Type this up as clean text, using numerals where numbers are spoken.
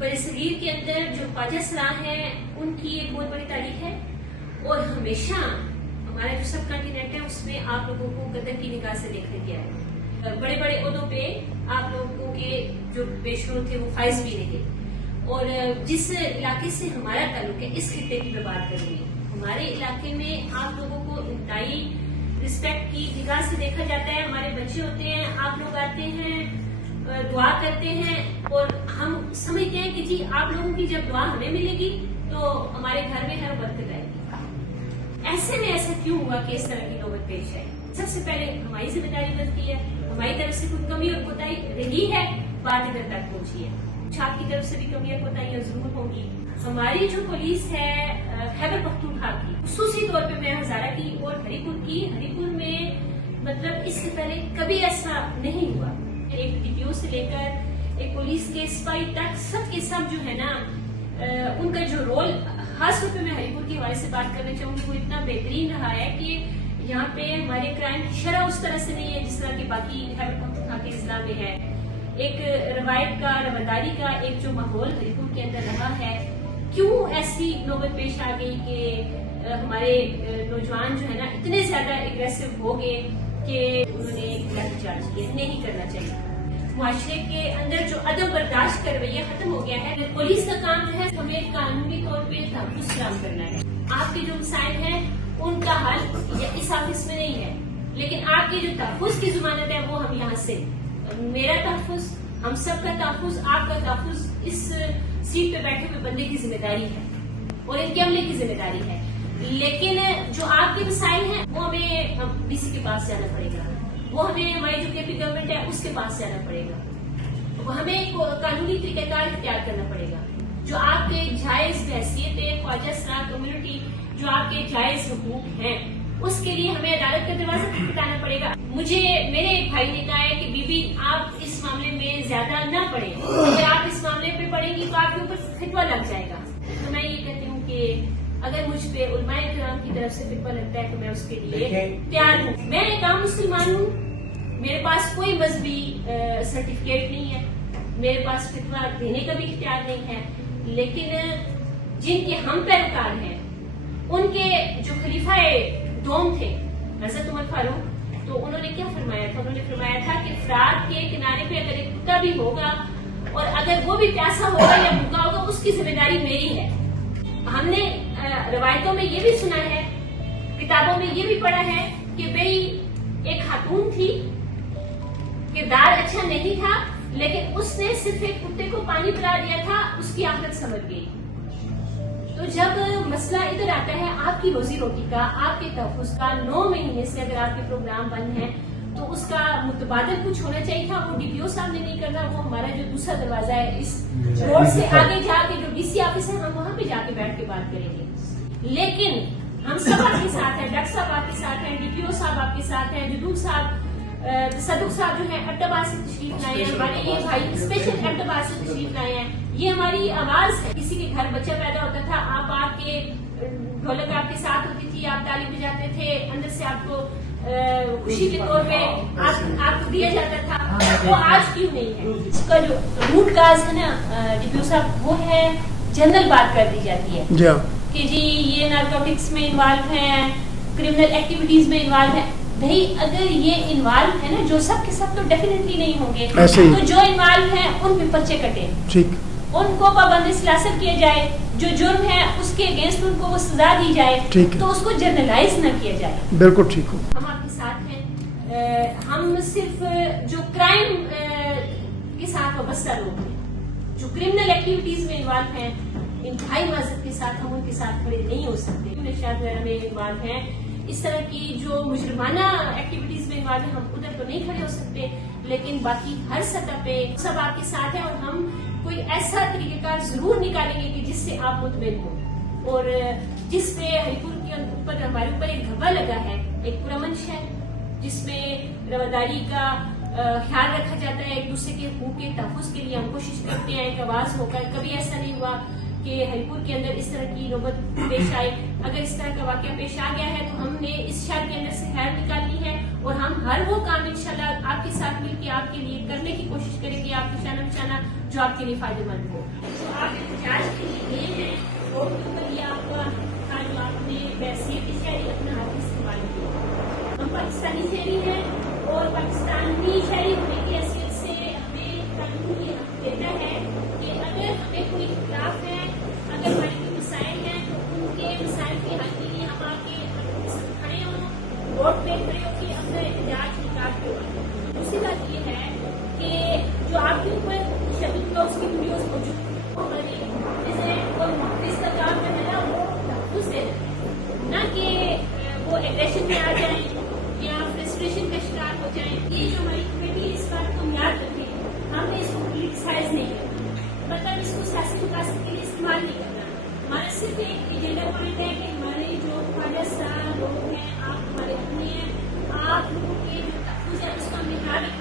برصغیر کے اندر جو خواجہ سراء ہیں ان کی ایک بہت بڑی تاریخ ہے، اور ہمیشہ ہمارا جو سب کانٹیننٹ ہے اس میں آپ لوگوں کو قدر کی نگاہ سے دیکھا گیا ہے. بڑے بڑے عہدوں پہ آپ لوگوں کے جو پیشرو تھے وہ فائز بھی رہے، اور جس علاقے سے ہمارا تعلق ہے اس خطے کی میں بات کر رہی ہوں، ہمارے علاقے میں آپ لوگوں کو انتہائی رسپیکٹ کی نگاہ سے دیکھا جاتا ہے. ہمارے بچے ہوتے ہیں، آپ لوگ آتے ہیں، دعا کرتے ہیں، اور ہم سمجھتے ہیں کہ جی آپ لوگوں کی جب دعا ہمیں ملے گی تو ہمارے گھر میں ہر برکت آئے گی. ایسے میں ایسا کیوں ہوا کہ اس طرح کی نوبت پیش آئی؟ سب سے پہلے ہماری ذمہ داری بنتی ہے، ہماری طرف سے کوئی کمی اور کوتاہی رہی ہے بات ادھر تک پہنچی ہے. آپ کی طرف سے بھی کمی اور کوتاہیاں ضرور ہوں گی. ہماری جو پولیس ہے خیبر پختونخوا کی، خصوصی طور پہ میں ہزارہ کی اور ہری پور میں مطلب اس سے پہلے کبھی ایسا نہیں ہوا. ایک ڈی پی او سے لے کر ایک پولیس کے سپاہی تک سب کے سب جو ہے نا ان کا جو رول، خاص طور پہ میں ہری پور کے حوالے سے بات کرنا چاہوں گی، وہ اتنا بہترین رہا ہے کہ یہاں پہ ہمارے کرائم کی شرح اس طرح سے نہیں ہے جس طرح کہ باقی خیبر پختونخوا کے اضلاع میں ہے. ایک روایت کا، رواداری کا ایک جو ماحول ہری پور کے اندر رہا ہے. کیوں ایسی نوبت پیش آ گئی کہ ہمارے نوجوان جو ہے نا اتنے زیادہ اگریسو ہو گئے کہ انہوں نے لاٹھی چارج کیا؟ نہیں کرنا چاہیے. معاشرے کے اندر جو عدم برداشت کا رویہ ختم ہو گیا ہے. پولیس کا کام جو ہے ہمیں قانونی طور پہ تحفظ فراہم کرنا ہے. آپ کے جو مسائل ہیں ان کا حل اس آفس میں نہیں ہے، لیکن آپ کی جو تحفظ کی ضمانت ہے وہ ہم یہاں سے، میرا تحفظ، ہم سب کا تحفظ، آپ کا تحفظ اس سیٹ پہ بیٹھے ہوئے بندے کی ذمہ داری ہے اور ان کے عملے کی ذمہ داری ہے. لیکن جو آپ کے مسائل ہیں وہ ہمیں ڈی سی کے پاس جانا پڑے گا، وہ ہمیں ہماری جو کے پی گورنمنٹ ہے اس کے پاس جانا پڑے گا، وہ ہمیں قانونی طریقہ کار اختیار کرنا پڑے گا. جو آپ کے جائز حیثیت ہے خواجہ سراء کمیونٹی، جو آپ کے جائز حقوق ہیں، اس کے لیے ہمیں عدالت کا دروازہ کھٹکھٹانا پڑے گا. مجھے میرے ایک بھائی نے کہا ہے کہ بی بی آپ اس معاملے میں زیادہ نہ پڑھیں، اگر آپ اس معاملے پہ پڑھیں گی تو آپ کے اوپر فتویٰ لگ جائے گا. تو میں یہ کہتی ہوں کہ اگر مجھ پہ علماء کرام کی طرف سے فتویٰ لگتا ہے تو میں اس کے لیے تیار ہوں. میں ایک عام مسلمان ہوں، میرے پاس کوئی مذہبی سرٹیفکیٹ نہیں ہے، میرے پاس فتویٰ دینے کا بھی اختیار نہیں ہے. لیکن جن کے ہم پیروکار ہیں، ان کے جو خلیفہ دوم تھے حضرت عمر فاروق، تو انہوں نے کیا فرمایا تھا؟ انہوں نے فرمایا تھا کہ فرات کے کنارے پہ اگر ایک کتا بھی ہوگا اور اگر وہ بھی پیاسا ہوگا یا بھوکا ہوگا اس کی ذمہ داری میری ہے. ہم نے روایتوں میں یہ بھی سنا ہے، کتابوں میں یہ بھی پڑھا ہے کہ بھئی ایک خاتون تھی، کردار اچھا نہیں تھا، لیکن اس نے صرف ایک کتے کو پانی پلا دیا تھا، اس کی آخرت سنور گئی. تو جب مسئلہ ادھر آتا ہے آپ کی روزی روٹی کا، آپ کے تحفظ کا، 9 مہینے سے اگر آپ کے پروگرام بند ہیں تو اس کا متبادل کچھ ہونا چاہیے تھا. وہ ڈی پی او صاحب نے نہیں کرنا، وہ ہمارا جو دوسرا دروازہ ہے اس روڈ سے آگے جا کے جو ڈی سی آفس ہے، ہم وہاں پہ جا کے بیٹھ کے بات کریں گے. لیکن ہم سب آپ کے ساتھ ہیں، ڈاکٹر صاحب آپ کے ساتھ ہیں، ڈی پی او صاحب آپ کے ساتھ ہیں، جدوگ صاحب، صدق صاحب جو ہے احمدآباد سے تشریف لائے ہیں، ہمارے یہ بھائی اسپیشل احمدآباد سے تشریف لائے ہیں. یہ ہماری آواز ہے. کسی کے گھر بچہ پیدا ہوتا تھا، آپ آ کے ڈھولک آپ کے ساتھ ہوتی تھی، آپ تالی بجاتے تھے، اندر سے آپ کو خوشی کے طور پہ آپ کو دیا جاتا تھا. وہ آج کیوں نہیں ہے؟ اس کا جو روٹ کاز ہے نا ڈی پی او صاحب، وہ ہے جنرل بات کر دی جاتی ہے کہ جی یہ نارکوٹکس میں انوالو ہیں، کرمنل ایکٹیویٹیز میں انوالو ہیں. بھائی اگر یہ انوالو ہے نا، جو سب کے سب تو ڈیفینیٹلی نہیں ہوں گے، تو جو انوالو ہیں ان پہ پرچے کٹے، ان کو پابند سیاست کیا جائے، جو جرم ہے اس کے اگینسٹ ان کو وہ سزا دی جائے، تو اس کو جرنلائز نہ کیا جائے. بالکل ٹھیک ہو. ہم آپ کے ساتھ ہیں. ہم صرف جو کرائم کے ساتھ وابستہ لوگ ہیں، جو کرمنل ایکٹیویٹیز میں انوالو ہیں، انتہائی معذرت کے ساتھ ہم ان کے ساتھ کھڑے نہیں ہو سکتے. نشاد وغیرہ میں انوالو ہیں، اس طرح کی جو مجرمانہ ایکٹیویٹیز میں انوالو ہیں، ہم ادھر تو نہیں کھڑے ہو سکتے. لیکن باقی ہر سطح پہ سب آپ کے ساتھ ہیں، اور ہم کوئی ایسا طریقہ کار ضرور نکالیں گے کہ جس سے آپ مطمئن ہوں، اور جس پہ ہری پور کے اوپر ہمارے اوپر ایک دھبا لگا ہے، ایک پرامن شہر جس میں رواداری کا خیال رکھا جاتا ہے، ایک دوسرے کے حقوق کے تحفظ کے لیے ہم کوشش کرتے ہیں ایک آواز ہو کر. کبھی ایسا نہیں ہوا کہ ہری پور کے اندر اس طرح کی نوبت پیش آئے. اگر اس طرح کا واقعہ پیش آ گیا ہے تو ہم نے اس شہر کے اندر سے خیر نکالنی ہے اور ہم ہر وہ کام انشاءاللہ آپ کے ساتھ مل کے آپ کے لیے کرنے کی کوشش کریں گے, آپ کے شانہ بشانہ, جو آپ کے لیے فائدہ مند ہو. تو آپ احتجاج کے لیے یہ ہیں اور اوپر یہ آپ کا جو آپ نے بحثیت شہری اپنا ہاتھ استعمال کیا. ہم پاکستانی شہری ہیں اور پاکستانی شہری ہونے کی حیثیت سے ہمیں قانون یہ حق دیتا ہے کہ اگر ہمیں کوئی اختلاف ہے, اگر ہمارے کوئی مسائل ہیں تو ان کے مسائل کے حل کے لیے ہم آ کے کھڑے ہوں, ووٹ پہ کھڑے ہو کے اپنا احتجاج نکال کے. دوسری بات یہ ہے کہ جو آپ کے اوپر شدید کا اس کی ویڈیوز موجود ہیں, اور اس کا کام جو ہے نا وہ تحفظ ہے, نہ کہ وہ ایگریشن میں آ جائیں یا فرسٹریشن کا شکار ہو جائیں. یہ جو ہماری کمیٹی ہے اس بات کو ہم یاد رکھیں, ہم نے اس کو پولیٹیسائز نہیں کرنا, مطلب اس کو سیاسی مقاصد کے لیے استعمال نہیں کرنا. ہمارا صرف ایک ایجنڈا پوائنٹ ہے کہ ہمارے جو خواجہ سرا لوگ ہیں, آپ ہمارے اپنے ہیں, آپ لوگوں کے جو تحفظ ہے اس کو ہم نے یاد رکھنا